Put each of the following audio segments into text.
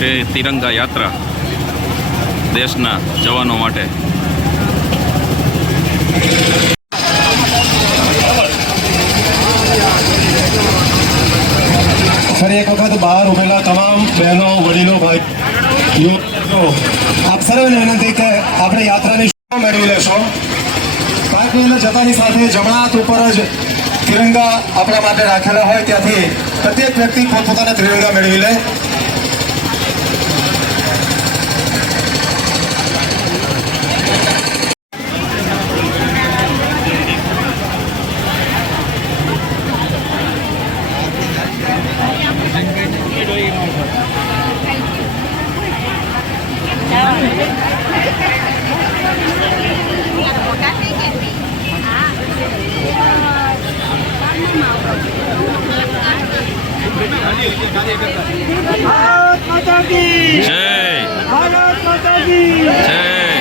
એ તિરંગા યાત્રા દેશના જવાનો માટે. ફરી એક વખત બહાર ઉભેલા તમામ બહેનો, વડીલો, ભાઈઓ, આપ સર્વને વિનંતી કે આપણે યાત્રાની શોભા મેળવી લેશો. બાઇકની અંદર જતાની સાથે જમણા હાથ ઉપર જ તિરંગા આપણા માટે રાખેલા હોય ત્યાંથી પ્રત્યેક વ્યક્તિ પોતપોતાના તિરંગા મેળવી લે. भारत माता की जय. भारत माता की जय.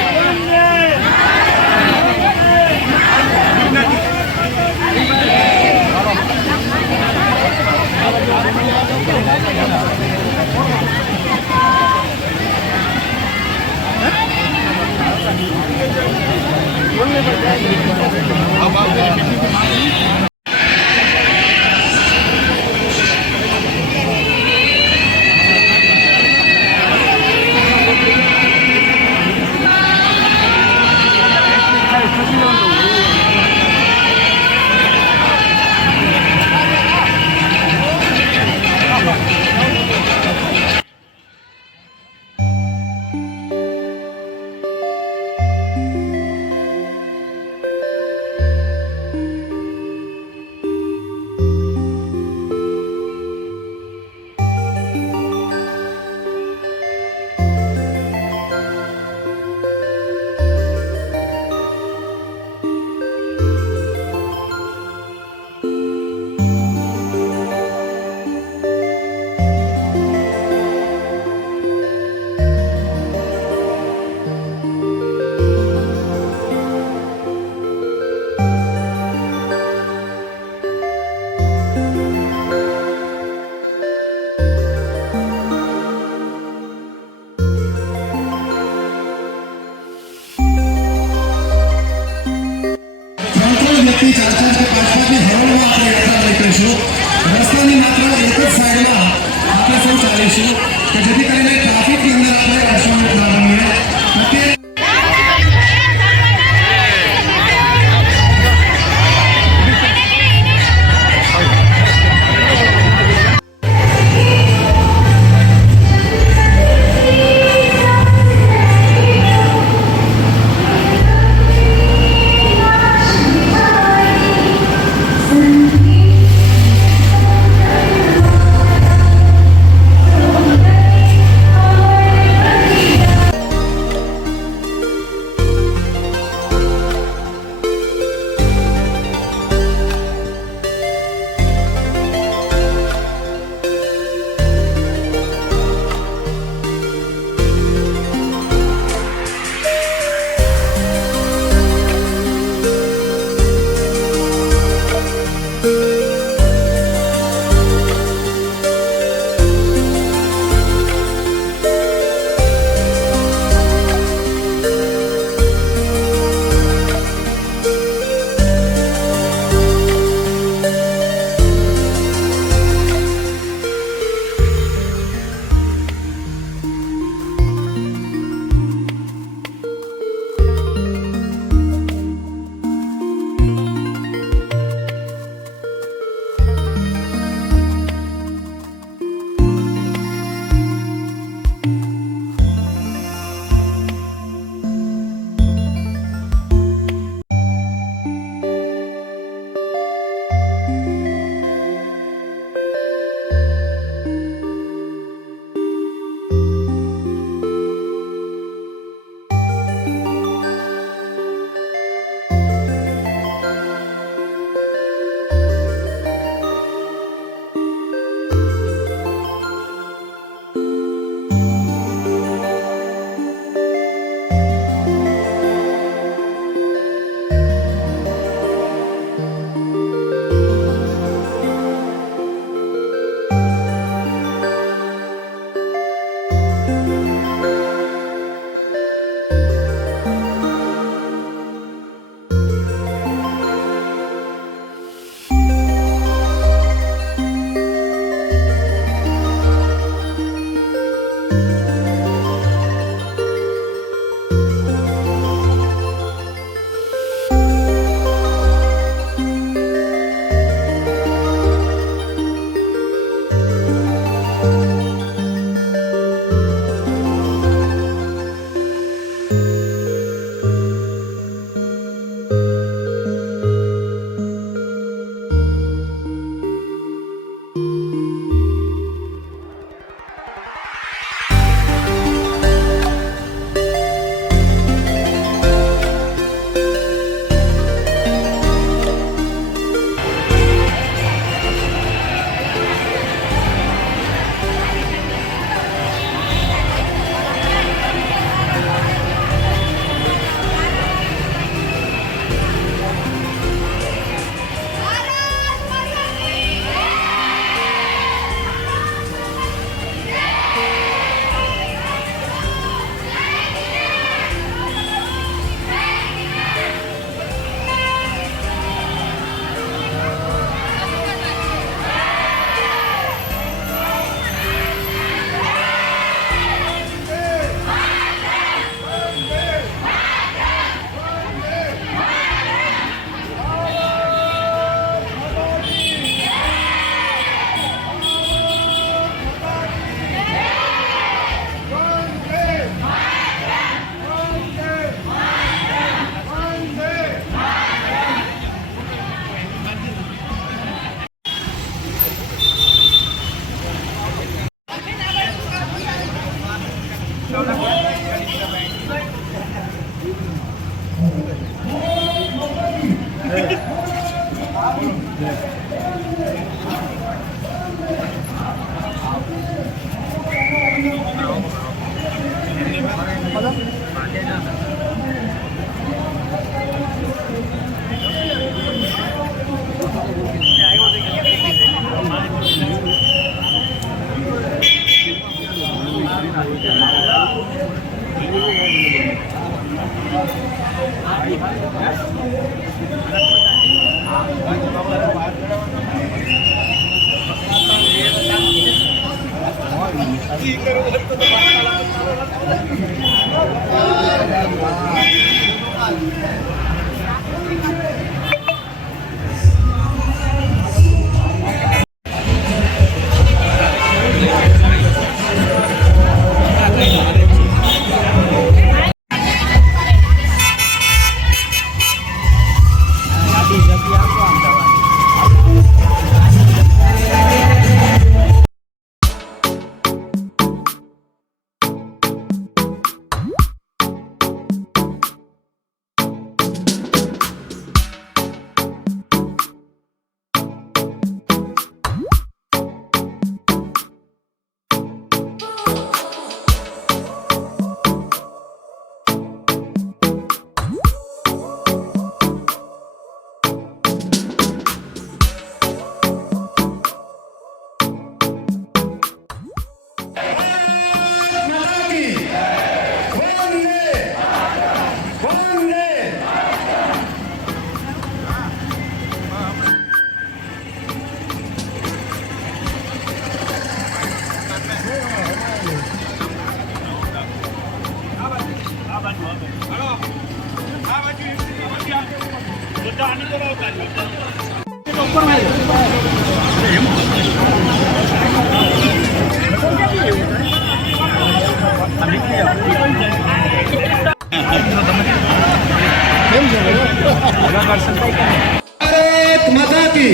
भारत माता की,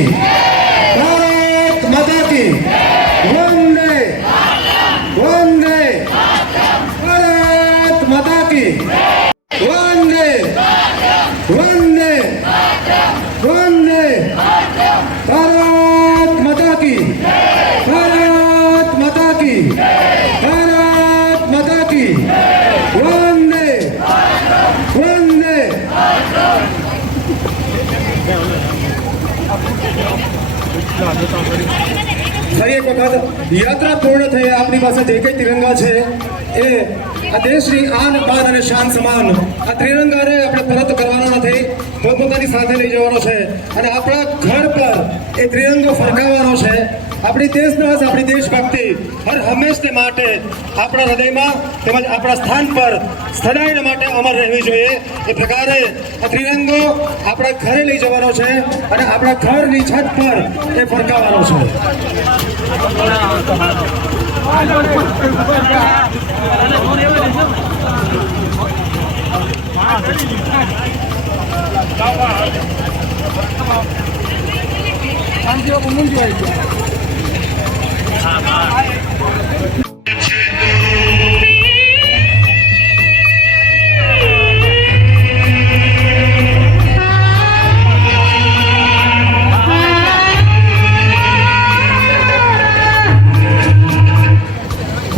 भारत माता की, वंदे वंदे, भारत माता की, वंदे वंदे वंदे, भारत माता की, भारत माता की, भारत माता की, वंदे वंदे। ફરી એક વખત યાત્રા પૂર્ણ થઈ આપણી પાસે જે કંઈ તિરંગા છે એ આ દેશની આન બાન અને શાન સમાન આ ત્રિરંગાને આપણે પરત કરવાનો નથી, પોતપોતાની સાથે લઈ જવાનો છે અને આપણા ઘર પર એ ત્રિરંગો ફરકાવવાનો છે। આપણી દેશદાસ, આપણી દેશભક્તિ હર હંમેશને માટે આપણા હૃદયમાં તેમજ આપણા સ્થાન પર સદાયને માટે અમર રહેવી જોઈએ। એ પ્રકારે આ ત્રિરંગો આપણા ઘરે લઈ જવાનો છે અને આપણા ઘરની છત પર એ ફરકાવવાનો છે।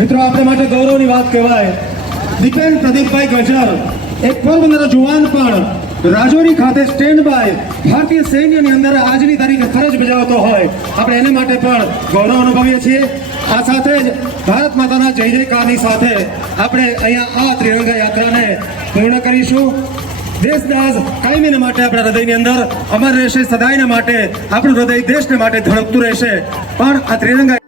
મિત્રો આપણે માટે ગૌરવની વાત કહેવાય, દીપેન પ્રદીપભાઈ ગજર એક પોરબંદરનો જુવાન પણ રાજૌરી ખાતે સ્ટેન્ડ બાય ભારતીય સૈન્યની અંદર આજની તારીખે ફરજ બજાવતો હોય, આપણે એને માટે પણ ગૌરવ અનુભવીએ છીએ। આ સાથે જ ભારત માતાના જય જયકારની સાથે આપણે અહીંયા આ ત્રિરંગા યાત્રાને પૂર્ણ કરીશું। દેશદાસ કાયમીને માટે આપણા હૃદયની અંદર અમર રહેશે, સદાયને માટે આપણું હૃદય દેશને માટે ધડકતું રહેશે। પણ આ ત્રિરંગા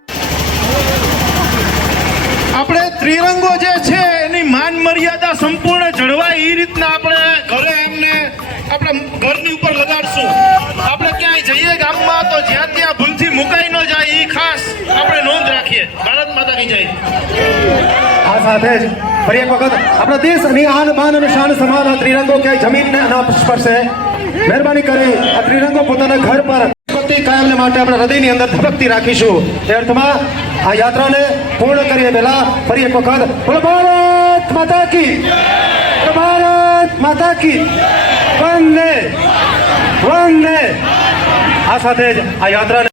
આપણે ત્રિરંગો જે છે એની માન મર્યાદા સંપૂર્ણ જળવાય એ રીતના આપણે ઘરે એમને આપણે ઘરની ઉપર લગાડશું। આપણે ક્યાંય જઈએ ગામમાં તો જ્યાં ત્યાં ભૂલથી મુકાઈ ન જાય એ ખાસ આપણે નોંધ રાખીએ। ભારત માતા કી જય। આ સાથે જ ફરી એક વખત આપણા દેશની આન બાન અને શાન સમાન આ ત્રિરંગો ક્યાંય જમીનને ન સ્પર્શે, મહેરબાની કરી આ ત્રિરંગો પોતાના ઘર પર કાયમને માટે આપણા હૃદયની અંદર ધબકતી રાખીશું। એ અર્થમાં આ યાત્રાને પૂર્ણ કરીએ પહેલા ફરી એક વખત બોલો ભારત ભારત માતા કી ભારત માતા કી વંદે વંદે. આ સાથે જ આ યાત્રા